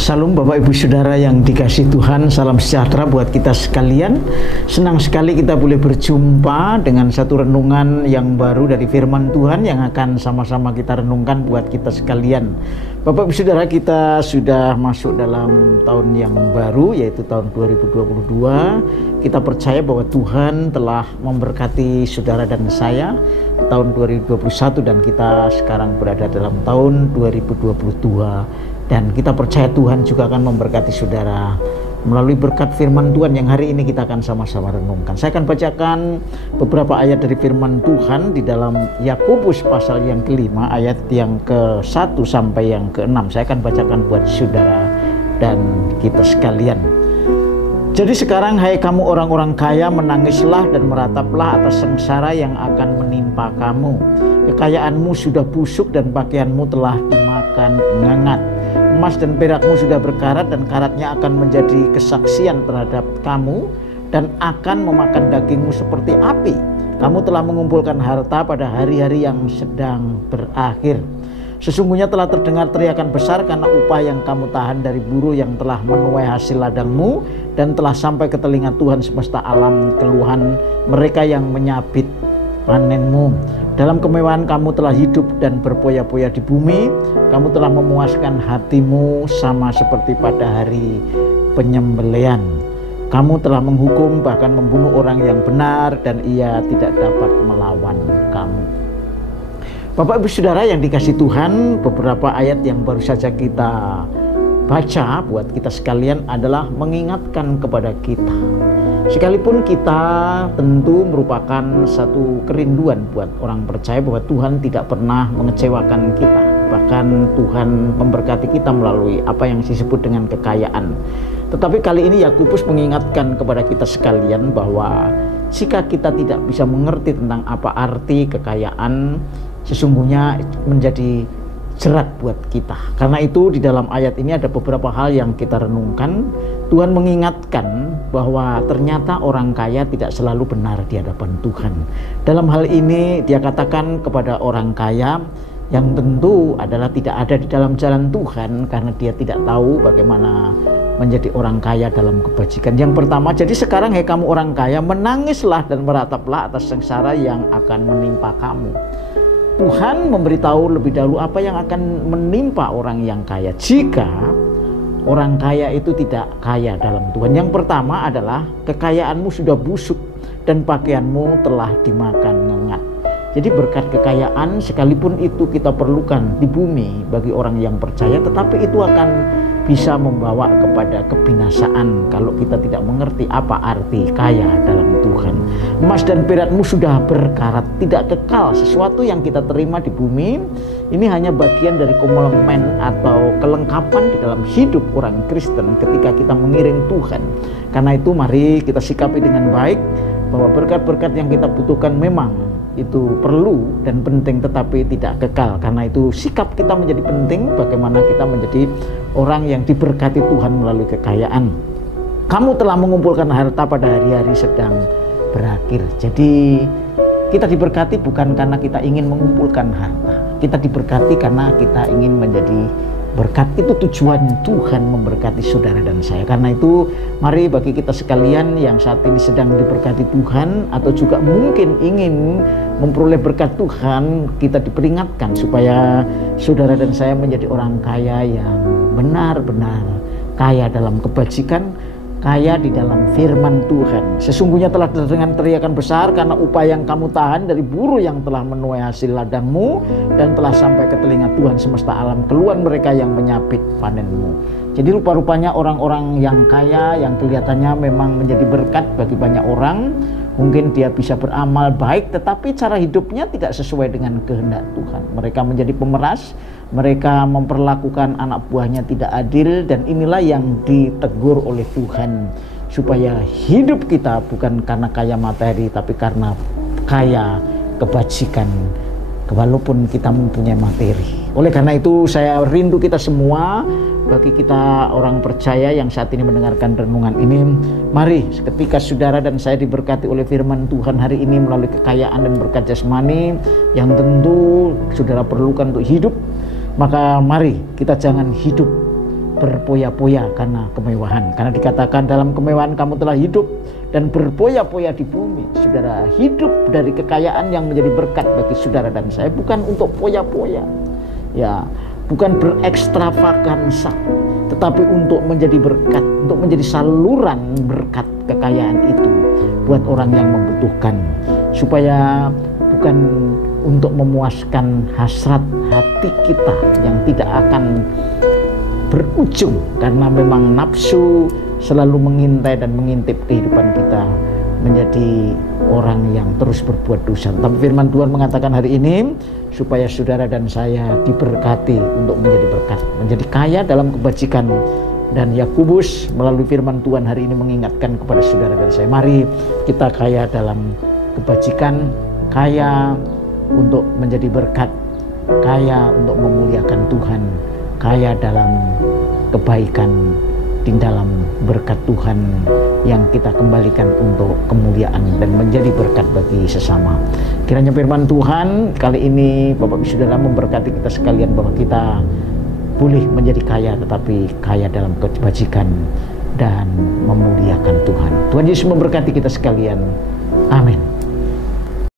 Salam Bapak Ibu Saudara yang dikasihi Tuhan, salam sejahtera buat kita sekalian. Senang sekali kita boleh berjumpa dengan satu renungan yang baru dari firman Tuhan yang akan sama-sama kita renungkan buat kita sekalian. Bapak Ibu Saudara, kita sudah masuk dalam tahun yang baru, yaitu tahun 2022. Kita percaya bahwa Tuhan telah memberkati saudara dan saya di tahun 2021 dan kita sekarang berada dalam tahun 2022. Dan kita percaya Tuhan juga akan memberkati saudara melalui berkat firman Tuhan yang hari ini kita akan sama-sama renungkan. Saya akan bacakan beberapa ayat dari firman Tuhan di dalam Yakobus pasal yang kelima, ayat yang ke-1 sampai yang ke-6. Saya akan bacakan buat saudara dan kita sekalian. Jadi sekarang, hai kamu orang-orang kaya, menangislah dan merataplah atas sengsara yang akan menimpa kamu. Kekayaanmu sudah busuk dan pakaianmu telah dimakan ngengat. Emas dan perakmu sudah berkarat dan karatnya akan menjadi kesaksian terhadap kamu dan akan memakan dagingmu seperti api. Kamu telah mengumpulkan harta pada hari-hari yang sedang berakhir. Sesungguhnya telah terdengar teriakan besar karena upah yang kamu tahan dari buruh yang telah menuai hasil ladangmu, dan telah sampai ke telinga Tuhan semesta alam keluhan mereka yang menyabit panenmu. Dalam kemewahan kamu telah hidup dan berpoya-poya di bumi. Kamu telah memuaskan hatimu sama seperti pada hari penyembelian. Kamu telah menghukum bahkan membunuh orang yang benar, dan ia tidak dapat melawan kamu. Bapak Ibu Saudara yang dikasihi Tuhan, beberapa ayat yang baru saja kita baca buat kita sekalian adalah mengingatkan kepada kita. Sekalipun kita tentu merupakan satu kerinduan buat orang percaya bahwa Tuhan tidak pernah mengecewakan kita. Bahkan Tuhan memberkati kita melalui apa yang disebut dengan kekayaan. Tetapi kali ini Yakobus mengingatkan kepada kita sekalian bahwa jika kita tidak bisa mengerti tentang apa arti kekayaan, sesungguhnya menjadi jerat buat kita. Karena itu di dalam ayat ini ada beberapa hal yang kita renungkan. Tuhan mengingatkan bahwa ternyata orang kaya tidak selalu benar di hadapan Tuhan. Dalam hal ini dia katakan kepada orang kaya yang tentu adalah tidak ada di dalam jalan Tuhan, karena dia tidak tahu bagaimana menjadi orang kaya dalam kebajikan. Yang pertama, jadi sekarang hai kamu orang kaya, menangislah dan merataplah atas sengsara yang akan menimpa kamu. Tuhan memberitahu lebih dahulu apa yang akan menimpa orang yang kaya jika orang kaya itu tidak kaya dalam Tuhan. Yang pertama adalah kekayaanmu sudah busuk dan pakaianmu telah dimakan ngengat. Jadi berkat kekayaan sekalipun itu kita perlukan di bumi bagi orang yang percaya, tetapi itu akan bisa membawa kepada kebinasaan kalau kita tidak mengerti apa arti kaya dalam Tuhan. Emas dan perakmu sudah berkarat, tidak kekal. Sesuatu yang kita terima di bumi ini hanya bagian dari komplement atau kelengkapan di dalam hidup orang Kristen ketika kita mengiring Tuhan. Karena itu mari kita sikapi dengan baik bahwa berkat-berkat yang kita butuhkan memang itu perlu dan penting, tetapi tidak kekal. Karena itu sikap kita menjadi penting, bagaimana kita menjadi orang yang diberkati Tuhan melalui kekayaan. Kamu telah mengumpulkan harta pada hari-hari sedang berakhir. Jadi kita diberkati bukan karena kita ingin mengumpulkan harta. Kita diberkati karena kita ingin menjadi berkat. Itu tujuan Tuhan memberkati saudara dan saya. Karena itu mari bagi kita sekalian yang saat ini sedang diberkati Tuhan atau juga mungkin ingin memperoleh berkat Tuhan, kita diperingatkan supaya saudara dan saya menjadi orang kaya yang benar-benar kaya dalam kebajikan, kaya di dalam firman Tuhan. Sesungguhnya telah terdengar teriakan besar karena upah yang kamu tahan dari buruh yang telah menuai hasil ladangmu, dan telah sampai ke telinga Tuhan semesta alam keluhan mereka yang menyabit panenmu. Jadi rupa-rupanya orang-orang yang kaya yang kelihatannya memang menjadi berkat bagi banyak orang, mungkin dia bisa beramal baik tetapi cara hidupnya tidak sesuai dengan kehendak Tuhan. Mereka menjadi pemeras, mereka memperlakukan anak buahnya tidak adil, dan inilah yang ditegur oleh Tuhan supaya hidup kita bukan karena kaya materi tapi karena kaya kebajikan walaupun kita mempunyai materi. Oleh karena itu saya rindu kita semua, bagi kita orang percaya yang saat ini mendengarkan renungan ini, mari ketika saudara dan saya diberkati oleh firman Tuhan hari ini melalui kekayaan dan berkat jasmani yang tentu saudara perlukan untuk hidup, maka mari kita jangan hidup berpoya-poya karena kemewahan. Karena dikatakan dalam kemewahan kamu telah hidup dan berpoya-poya di bumi. Saudara, hidup dari kekayaan yang menjadi berkat bagi saudara dan saya bukan untuk poya-poya, ya, bukan berekstravagansa, tetapi untuk menjadi berkat, untuk menjadi saluran berkat kekayaan itu buat orang yang membutuhkan, supaya bukan untuk memuaskan hasrat hati kita yang tidak akan berujung, karena memang nafsu selalu mengintai dan mengintip kehidupan kita menjadi orang yang terus berbuat dosa. Tapi firman Tuhan mengatakan hari ini supaya saudara dan saya diberkati untuk menjadi berkat, menjadi kaya dalam kebajikan. Dan Yakobus melalui firman Tuhan hari ini mengingatkan kepada saudara dan saya, mari kita kaya dalam kebajikan, kaya untuk menjadi berkat, kaya untuk memuliakan Tuhan, kaya dalam kebaikan, di dalam berkat Tuhan yang kita kembalikan untuk kemuliaan dan menjadi berkat bagi sesama. Kiranya firman Tuhan kali ini Bapak Ibu Saudara memberkati kita sekalian, bahwa kita boleh menjadi kaya, tetapi kaya dalam kebajikan dan memuliakan Tuhan. Tuhan Yesus memberkati kita sekalian. Amin.